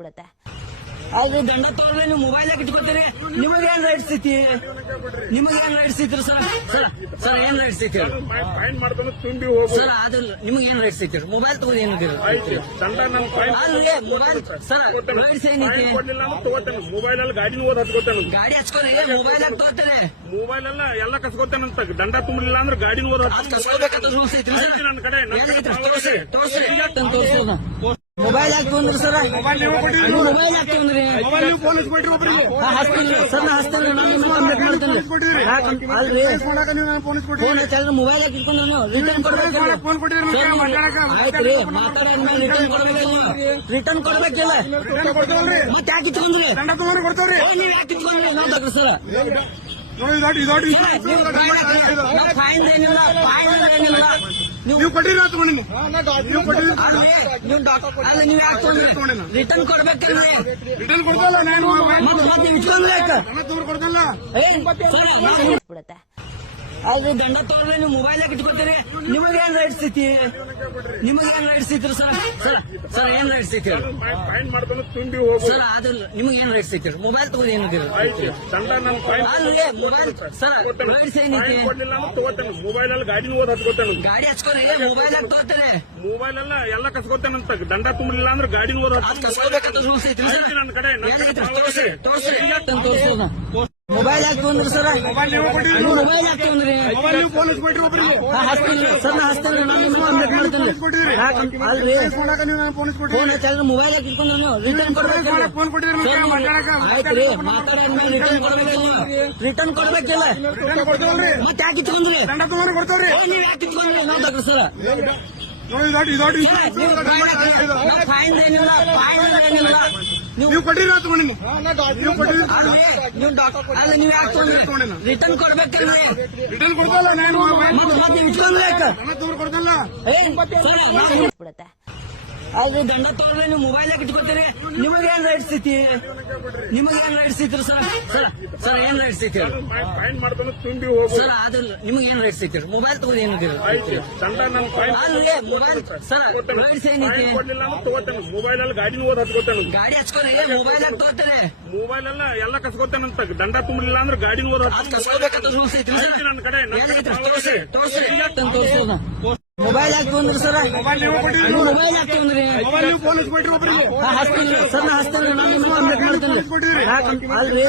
ಬಿಡುತ್ತೆ. ಅದು ದಂಡ ತೋರ್ರೆ ನೀವು ಮೊಬೈಲ್ ಇಟ್ಕೊತೀರಿ. ನಿಮಗೇನ್ ರೈಟ್ಸ್ ಐತಿ? ನಿಮಗೇನ್ ರೈಟ್ಸ್ ಐತ್ರಿ ಸರ್? ಸರ್ ಏನ್ ರೈಟ್ಸ್ ಐತಿ ಸರ್? ಅದು ನಿಮಗೇನ್ ರೈಟ್ಸ್ ಐತಿ? ಮೊಬೈಲ್ ತಗೋರಿ ಏನಿದೆ ಅಲ್ರಿ ಮೊಬೈಲ್ ಸರ್ ರೈಟ್ಸ್ ಏನೈತಿ? ಮೊಬೈಲ್ ಅಲ್ಲಿ ಗಾಡಿ ಓದ್ ಹಚ್ಕೋತೇನೆ. ಗಾಡಿ ಹಚ್ಕೋರಿ ಮೊಬೈಲ್ ಆಗಿ ತಗೋತೇನೆ. ಮೊಬೈಲ್ ಎಲ್ಲ ಎಲ್ಲ ಕಸ್ಕೋತೇನಂತ ದಂಡ ತುಂಬಲಿಲ್ಲ ಅಂದ್ರೆ ಗಾಡಿ ಓದ್ ಕಸ್ಕೋಬೇಕಂತ ರೂಲ್ಸ್ ಐತ್ರಿ ನನ್ನ ಕಡೆ ತೋರಿಸೋಣ. ಮೊಬೈಲ್ ಹಾಕಿ ತೊಂದ್ರಿ ಸರ್. ಮೊಬೈಲ್ ಹಾಕಿ ತೊಂದ್ರಿ ಸರ್. ಹಚ್ತೇನೆ ಕಂಪ್ಲೇಂಟ್ ಮಾಡ್ತೇನೆ. ಅಲ್ರಿ ಫೋನ್ ಹಚ್ಚಾದ್ರೆ ಮೊಬೈಲ್ ಹಾಕಿ ಇಟ್ಕೊಂಡು ರಿಟರ್ನ್ ಕೊಡ್ಬೇಕಲ್ಲ. ಆಯ್ತ್ರಿ ಮಾತಾಡೋದ್ಮೇಲೆ ರಿಟರ್ನ್ ಕೊಡ್ಬೇಕಲ್ಲ. ರಿಟರ್ನ್ ಕೊಡ್ಬೇಕಿಲ್ಲ ಮತ್ತೆ ಯಾಕೆ ಇಟ್ಕೊಂಡ್ರಿ? ನೀವ್ ಯಾಕೆ ಇಟ್ಕೊಂಡ್ರಿ? ನಾವು ತಗ್ರಿ ಸರ್. ಫೈನ್ ಏನಿಲ್ಲ, ಫೈನ್ ಏನಿಲ್ಲ. ನೀವು ಕೊಟ್ಟಿರ ಅಲ್ಲ ನೀವ್ ಯಾಕೆ ತೊಗೊಂಡ್ರಿ? ರಿಟರ್ನ್ ಕೊಡ್ಬೇಕಲ್ರಿ. ರಿಟರ್ನ್ ಕೊಡ್ತಲ್ಲ ನಾನು ಮತ್ತೆ ನೀವು ಇಟ್ಕೊಂಡ್ರಿ ಯಾಕೆ? ಕೊಡ್ತಲ್ಲ ಬಿಡುತ್ತೆ. ಅದು ದಂಡ ತೋರ್ರೆ ನೀವು ಮೊಬೈಲ್ ಇಟ್ಕೊತೀರಿ. ನಿಮಗೇನ್ ರೈಟ್ಸ್ ಐತಿ? ನಿಮಗೇನ್ ರೈಟ್ಸ್ ಐತ್ರಿ ಸರ್? ಸರ್ ಏನ್ ರೈಟ್ಸ್ ಐತಿ? ಫೈನ್ ಮಾಡ್ಕೊಂಡು ತುಂಬಿ ಹೋಗು ಸರ್ ಅದು ನಿಮಗೇನ್ ರೈಟ್ಸ್ ಐತಿ? ಮೊಬೈಲ್ ತಗೋರಿ ಏನಿದೆ ದಂಡ ನನ್ನ ಫೈನ್ ಅಲ್ರಿ ಮೊಬೈಲ್ ಸರ್ ರೈಟ್ಸ್ ಏನೈತಿ? ಕೊಡ್ಲಿಲ್ಲ ಅಂದ್ರೆ ತಗೋತೇನೆ. ಮೊಬೈಲ್ ಅಲ್ಲಿ ಗಾಡಿ ಓದ್ ಹಚ್ಕೋತೇನೆ. ಗಾಡಿ ಹಚ್ಕೋರಿ ಮೊಬೈಲ್ ಆಗಿ ತಗೋತೇನೆ. ಮೊಬೈಲ್ ಎಲ್ಲ ಎಲ್ಲ ಕಸ್ಕೋತೇನಂತ ದಂಡ ತುಂಬಲಿಲ್ಲ ಅಂದ್ರೆ ಗಾಡಿ ಓದ್ ಕಸ್ಕೋಬೇಕಂತ ರೂಲ್ಸ್ ಐತ್ರಿ ನನ್ನ ಕಡೆ ತೋರಿಸೋಣ. ಮೊಬೈಲ್ ಹಾಕಿ ತೊಂದ್ರಿ ಸರ್. ಮೊಬೈಲ್ ಹಾಕಿ ತೊಂದ್ರಿ ಸರ್. ಹಚ್ತೇನೆ ಕಂಪ್ಲೇಂಟ್ ಮಾಡ್ತೇನೆ. ಅಲ್ರಿ ಫೋನ್ ಹಚ್ಚಾದ್ರೆ ಮೊಬೈಲ್ ಹಾಕಿ ಇಟ್ಕೊಂಡು ರಿಟರ್ನ್ ಕೊಡ್ಬೇಕಲ್ಲ. ಆಯ್ತ್ರಿ ಮಾತಾಡೋದ್ಮೇಲೆ ರಿಟರ್ನ್ ಕೊಡ್ಬೇಕಲ್ಲ. ರಿಟರ್ನ್ ಕೊಡ್ಬೇಕಿಲ್ಲ ಮತ್ತೆ ಯಾಕೆ ಇಟ್ಕೊಂಡ್ರಿ? ನೀವ್ ಯಾಕೆ ಇಟ್ಕೊಂಡ್ರಿ? ನಾವು ತಗ್ರಿ ಸರ್. ಫೈನ್ ಏನಿಲ್ಲ, ಫೈನ್ ಏನಿಲ್ಲ. ನೀವು ಕೊಟ್ಟಿರ ಅಲ್ಲ ನೀವ್ ಯಾಕೆ ತೊಗೊಂಡ್ರಿ? ರಿಟರ್ನ್ ಕೊಡ್ಬೇಕಲ್ರಿ. ರಿಟರ್ನ್ ಕೊಡ್ತಲ್ಲ ನಾನು ಮತ್ತೆ ನೀವು ಇಟ್ಕೊಂಡ್ರಿ ಯಾಕೆ? ಕೊಡ್ತಲ್ಲ ಬಿಡುತ್ತೆ. ಅದು ದಂಡ ತೋರ್ರೆ ನೀವು ಮೊಬೈಲ್ ಇಟ್ಕೊತೀರಿ. ನಿಮಗೇನ್ ರೈಟ್ಸ್ ಐತಿ? ನಿಮಗೇನ್ ರೈಟ್ಸ್ ಐತ್ರಿ ಸರ್? ಸರ್ ಏನ್ ರೈಟ್ಸ್ ಐತಿ? ಫೈನ್ ಮಾಡ್ಕೊಂಡು ತುಂಬಿ ಹೋಗು ಸರ್ ಅದು ನಿಮಗೇನ್ ರೈಟ್ಸ್ ಐತಿ? ಮೊಬೈಲ್ ತಗೋರಿ ಏನಿದೆ ದಂಡ ನನ್ನ ಫೈನ್ ಅಲ್ರಿ ಮೊಬೈಲ್ ಸರ್ ರೈಟ್ಸ್ ಏನೈತಿ? ಕೊಡ್ಲಿಲ್ಲ ಅಂದ್ರೆ ತಗೋತೇನೆ. ಮೊಬೈಲ್ ಅಲ್ಲಿ ಗಾಡಿ ಓದ್ ಹಚ್ಕೋತೇನೆ. ಗಾಡಿ ಹಚ್ಕೋರಿ ಮೊಬೈಲ್ ಆಗಿ ತಗೋತೇನೆ. ಮೊಬೈಲ್ ಎಲ್ಲ ಎಲ್ಲ ಕಸ್ಕೋತೇನಂತ ದಂಡ ತುಂಬಲಿಲ್ಲ ಅಂದ್ರೆ ಗಾಡಿ ಓದ್ ಕಸ್ಕೋಬೇಕಂತ ರೂಲ್ಸ್ ಐತ್ರಿ ನನ್ನ ಕಡೆ ತೋರಿಸೋಣ. ಮೊಬೈಲ್ ಹಾಕಿ ತೊಂದ್ರಿ ಸರ್. ಮೊಬೈಲ್ ಹಾಕಿ ತೊಂದ್ರಿ ಸರ್. ಹಚ್ತೇನೆ ಕಂಪ್ಲೇಂಟ್ ಮಾಡ್ತೇನೆ. ಅಲ್ರಿ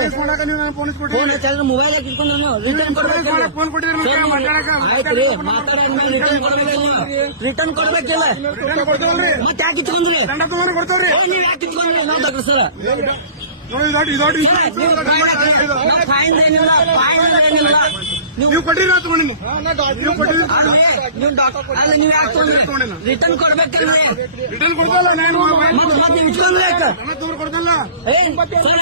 ಫೋನ್ ಹಚ್ಚಾದ್ರೆ ಮೊಬೈಲ್ ಹಾಕಿ ಇಟ್ಕೊಂಡು ರಿಟರ್ನ್ ಕೊಡ್ಬೇಕಲ್ಲ. ಆಯ್ತ್ರಿ ಮಾತಾಡೋದ್ಮೇಲೆ ರಿಟರ್ನ್ ಕೊಡ್ಬೇಕಲ್ಲ. ರಿಟರ್ನ್ ಕೊಡ್ಬೇಕಿಲ್ಲ ಮತ್ತೆ ಯಾಕೆ ಇಟ್ಕೊಂಡ್ರಿ? ನೀವ್ ಯಾಕೆ ಇಟ್ಕೊಂಡ್ರಿ? ನಾವು ತಗ್ರಿ ಸರ್. ಫೈನ್ ಏನಿಲ್ಲ, ಫೈನ್ ಏನಿಲ್ಲ. ನೀವು ಕೊಟ್ಟಿರ ಅಲ್ಲ ನೀವ್ ಯಾಕೆ ತೊಗೊಂಡ್ರಿ? ರಿಟರ್ನ್ ಕೊಡ್ಬೇಕಲ್ರಿ. ರಿಟರ್ನ್ ಕೊಡ್ತಲ್ಲ ನಾನು ಮತ್ತೆ ನೀವು ಇಟ್ಕೊಂಡ್ರಿ ಯಾಕೆ? ಕೊಡ್ತಲ್ಲ ಸರ್